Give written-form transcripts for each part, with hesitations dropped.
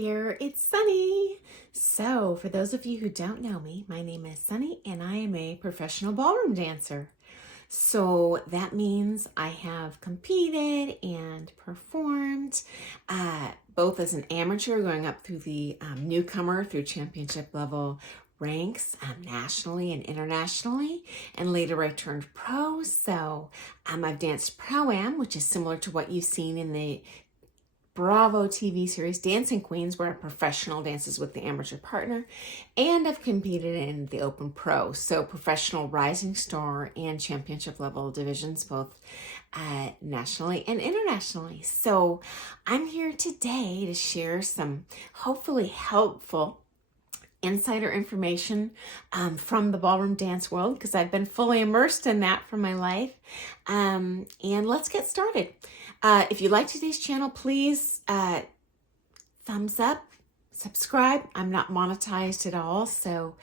there, it's Sunny. So for those of you who don't know me, my name is Sunny and I am a professional ballroom dancer. So that means I have competed and performed both as an amateur going up through the newcomer through championship level ranks nationally and internationally, and later I turned pro. So I've danced Pro-Am, which is similar to what you've seen in the Bravo TV series Dancing Queens, where a professional dances with the amateur partner, and I've competed in the Open Pro, so professional rising star and championship level divisions, both nationally and internationally. So I'm here today to share some hopefully helpful insider information from the ballroom dance world, because I've been fully immersed in that for my life. And let's get started. If you like today's channel, please thumbs up, subscribe. I'm not monetized at all, so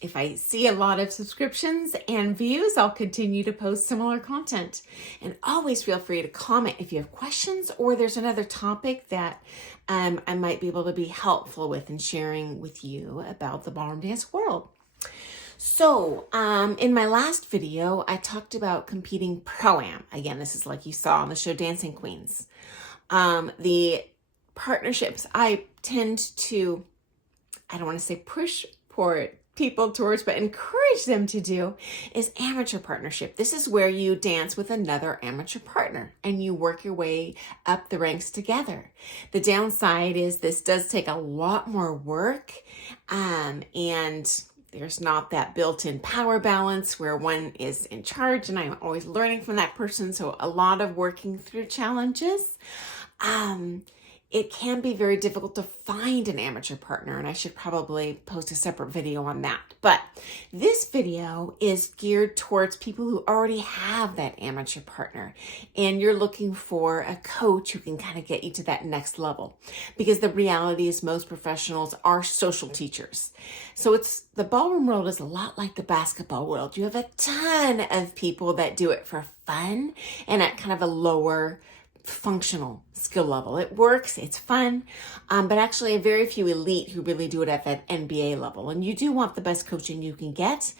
if I see a lot of subscriptions and views, I'll continue to post similar content. And always feel free to comment if you have questions or there's another topic that I might be able to be helpful with in sharing with you about the ballroom dance world. So in my last video, I talked about competing Pro-Am. Again, this is like you saw on the show Dancing Queens. The partnerships I tend to, I don't want to say push people towards, but encourage them to do, is amateur partnership. This is where you dance with another amateur partner and you work your way up the ranks together. The downside is this does take a lot more work, and there's not that built-in power balance where one is in charge, and I'm always learning from that person. So a lot of working through challenges. It can be very difficult to find an amateur partner, and I should probably post a separate video on that. But this video is geared towards people who already have that amateur partner, and you're looking for a coach who can kind of get you to that next level. Because the reality is most professionals are social teachers. So the ballroom world is a lot like the basketball world. You have a ton of people that do it for fun and at kind of a lower functional skill level. It works, it's fun, but actually a very few elite who really do it at that NBA level. And you do want the best coaching you can get,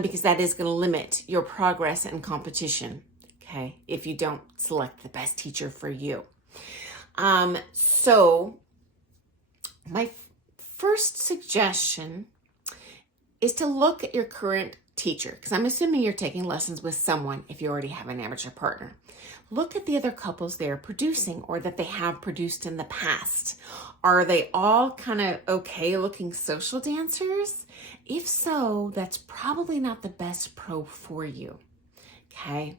because that is going to limit your progress and competition, okay, if you don't select the best teacher for you. So my first suggestion is to look at your current teacher, because I'm assuming you're taking lessons with someone if you already have an amateur partner. Look at the other couples they're producing or that they have produced in the past. Are they all kind of okay looking social dancers? If so, that's probably not the best pro for you, okay?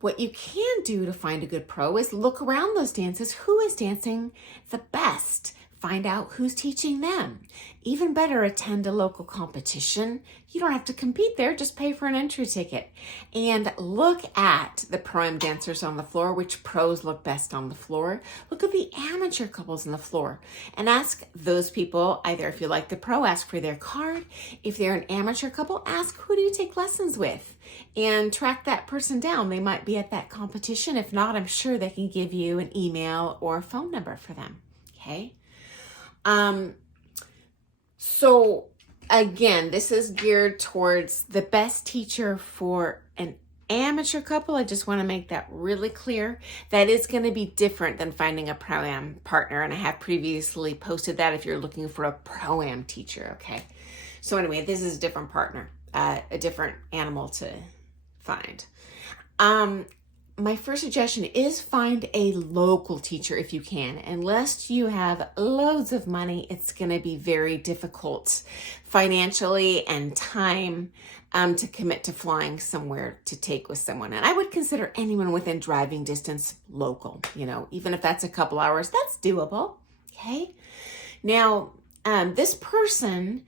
What you can do to find a good pro is look around those dances. Who is dancing the best? Find out who's teaching them. Even better, attend a local competition. You don't have to compete there, just pay for an entry ticket. And look at the Pro-Am dancers on the floor, which pros look best on the floor. Look at the amateur couples on the floor and ask those people, either if you like the pro, ask for their card. If they're an amateur couple, ask who do you take lessons with and track that person down. They might be at that competition. If not, I'm sure they can give you an email or a phone number for them, okay? So again, this is geared towards the best teacher for an amateur couple. I just want to make that really clear. That is going to be different than finding a Pro-Am partner. And I have previously posted that if you're looking for a Pro-Am teacher. Okay. So anyway, this is a different partner, a different animal to find. My first suggestion is find a local teacher if you can. Unless you have loads of money, it's going to be very difficult financially and time to commit to flying somewhere to take with someone. And I would consider anyone within driving distance local. You know, even if that's a couple hours, that's doable. Okay. Now, this person,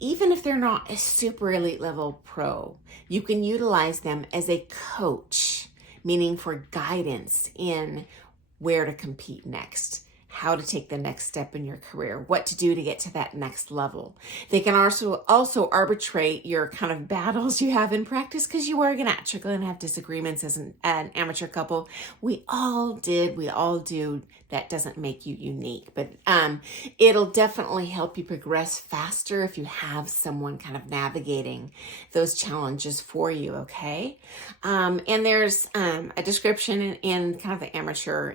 even if they're not a super elite level pro, you can utilize them as a coach, meaning for guidance in where to compete next, how to take the next step in your career, what to do to get to that next level. They can also arbitrate your kind of battles you have in practice, because you are naturally going to have disagreements as an amateur couple. We all do. That doesn't make you unique, but it'll definitely help you progress faster if you have someone kind of navigating those challenges for you, okay? And there's a description in kind of the amateur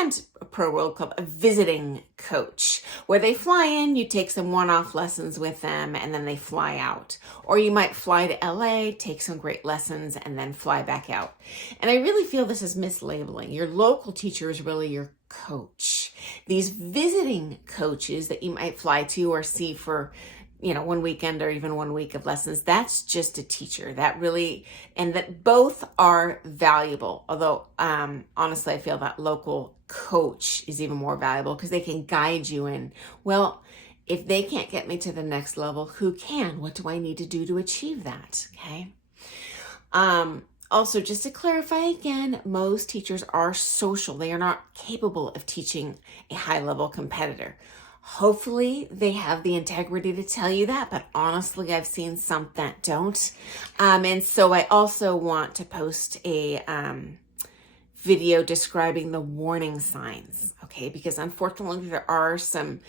and a pro world called a visiting coach, where they fly in, you take some one-off lessons with them, and then they fly out. Or you might fly to LA, take some great lessons, and then fly back out. And I really feel this is mislabeling. Your local teacher is really your coach. These visiting coaches that you might fly to or see for one weekend or even 1 week of lessons, that's just a teacher. And that both are valuable. Although, honestly, I feel that local coach is even more valuable, because they can guide you in, well, if they can't get me to the next level, who can? What do I need to do to achieve that? Okay. Also, just to clarify again, most teachers are social. They are not capable of teaching a high-level competitor. Hopefully they have the integrity to tell you that, but honestly, I've seen some that don't. And so I also want to post a video describing the warning signs, okay? Because unfortunately, there are some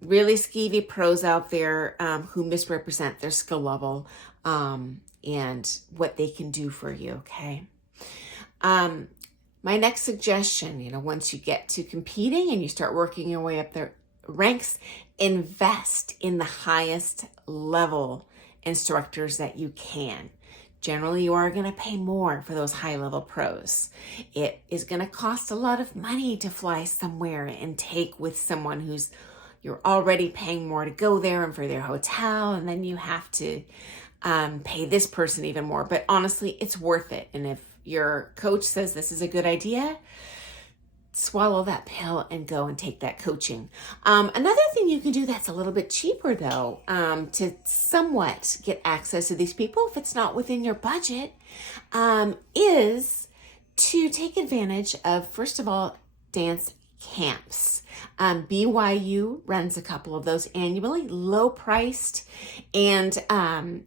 really skeevy pros out there who misrepresent their skill level and what they can do for you, okay? My next suggestion, once you get to competing and you start working your way up the ranks, invest in the highest level instructors that you can. Generally, you are going to pay more for those high level pros. It is going to cost a lot of money to fly somewhere and take with someone you're already paying more to go there and for their hotel, and then you have to pay this person even more. But honestly, it's worth it. And if your coach says this is a good idea, swallow that pill and go and take that coaching. Another thing you can do that's a little bit cheaper, though, to somewhat get access to these people, if it's not within your budget, is to take advantage of, first of all, dance camps. BYU runs a couple of those annually, low priced, and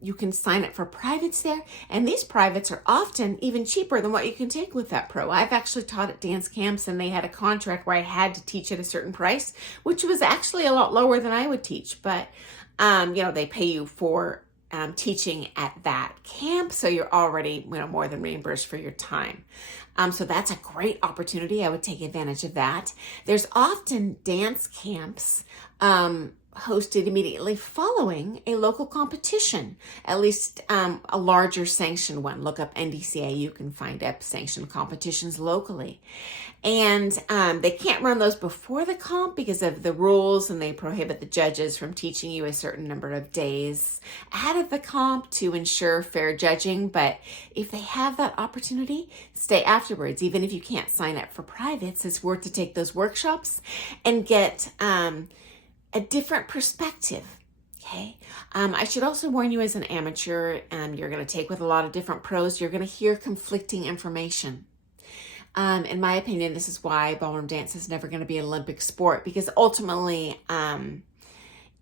you can sign up for privates there. And these privates are often even cheaper than what you can take with that pro. I've actually taught at dance camps, and they had a contract where I had to teach at a certain price, which was actually a lot lower than I would teach. But they pay you for teaching at that camp, so you're already more than reimbursed for your time. So that's a great opportunity. I would take advantage of that. There's often dance camps hosted immediately following a local competition, at least a larger sanctioned one. Look up NDCA, you can find up sanctioned competitions locally. And they can't run those before the comp because of the rules, and they prohibit the judges from teaching you a certain number of days ahead of the comp to ensure fair judging. But if they have that opportunity, stay afterwards. Even if you can't sign up for privates, it's worth to take those workshops and get a different perspective. Okay. I should also warn you, as an amateur, you're going to take with a lot of different pros, you're going to hear conflicting information. In my opinion, this is why ballroom dance is never going to be an Olympic sport, because ultimately,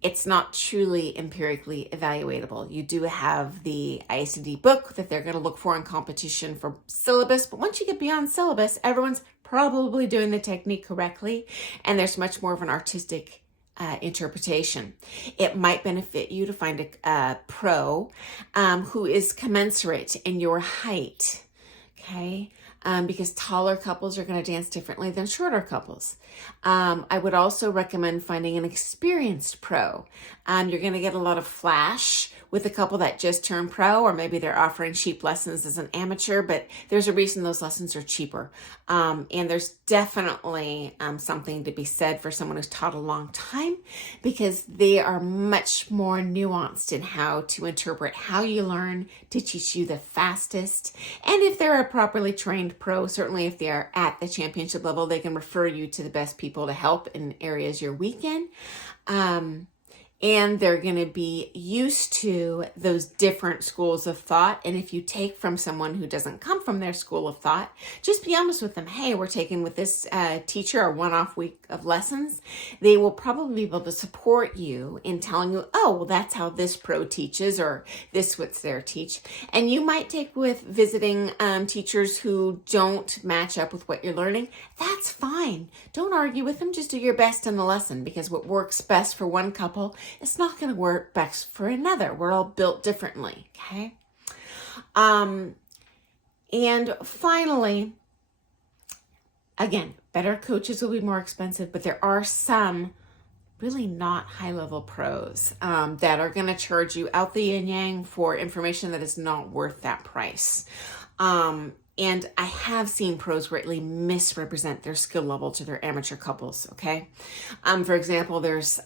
it's not truly empirically evaluatable. You do have the ISD book that they're going to look for in competition for syllabus, but once you get beyond syllabus, everyone's probably doing the technique correctly, and there's much more of an artistic interpretation. It might benefit you to find a pro who is commensurate in your height, okay? Because taller couples are going to dance differently than shorter couples. I would also recommend finding an experienced pro. You're going to get a lot of flash with a couple that just turned pro, or maybe they're offering cheap lessons as an amateur, but there's a reason those lessons are cheaper. And there's definitely something to be said for someone who's taught a long time, because they are much more nuanced in how to interpret how you learn to teach you the fastest. And if they're a properly trained pro, certainly if they are at the championship level, they can refer you to the best people to help in areas you're weak in. and they're going to be used to those different schools of thought. And if you take from someone who doesn't come from their school of thought, just be honest with them. Hey, we're taking with this teacher a one-off week of lessons. They will probably be able to support you in telling you, oh, well, that's how this pro teaches, or this what's their teach. And you might take with visiting teachers who don't match up with what you're learning. That's fine. Don't argue with them. Just do your best in the lesson, because what works best for one couple, it's not going to work best for another. We're all built differently, okay? And finally, again, better coaches will be more expensive, but there are some really not high-level pros that are going to charge you out the yin-yang for information that is not worth that price. And I have seen pros greatly misrepresent their skill level to their amateur couples, okay? For example, there's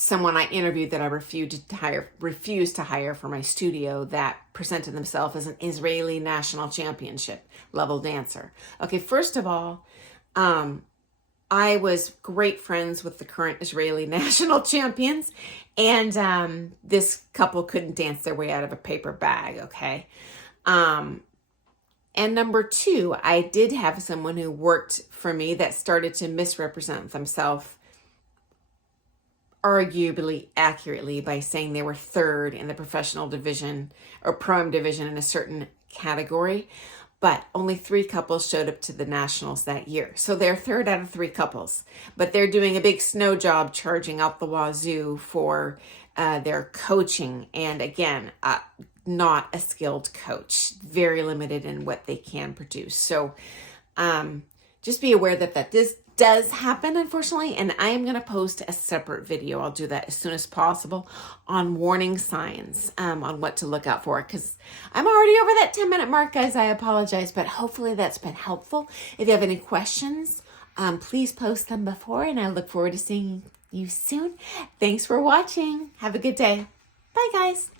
someone I interviewed that I refused to hire for my studio that presented themselves as an Israeli national championship level dancer. Okay, first of all, I was great friends with the current Israeli national champions, and this couple couldn't dance their way out of a paper bag, okay? And number two, I did have someone who worked for me that started to misrepresent themselves arguably accurately by saying they were third in the professional division or pro-am division in a certain category, but only 3 couples showed up to the nationals that year. So they're third out of 3 couples, but they're doing a big snow job, charging out the wazoo for their coaching. And again, not a skilled coach, very limited in what they can produce. So just be aware that this does happen, unfortunately, and I am going to post a separate video. I'll do that as soon as possible on warning signs, on what to look out for, because I'm already over that 10-minute mark, guys. I apologize, but hopefully that's been helpful. If you have any questions, please post them before, and I look forward to seeing you soon. Thanks for watching. Have a good day. Bye, guys.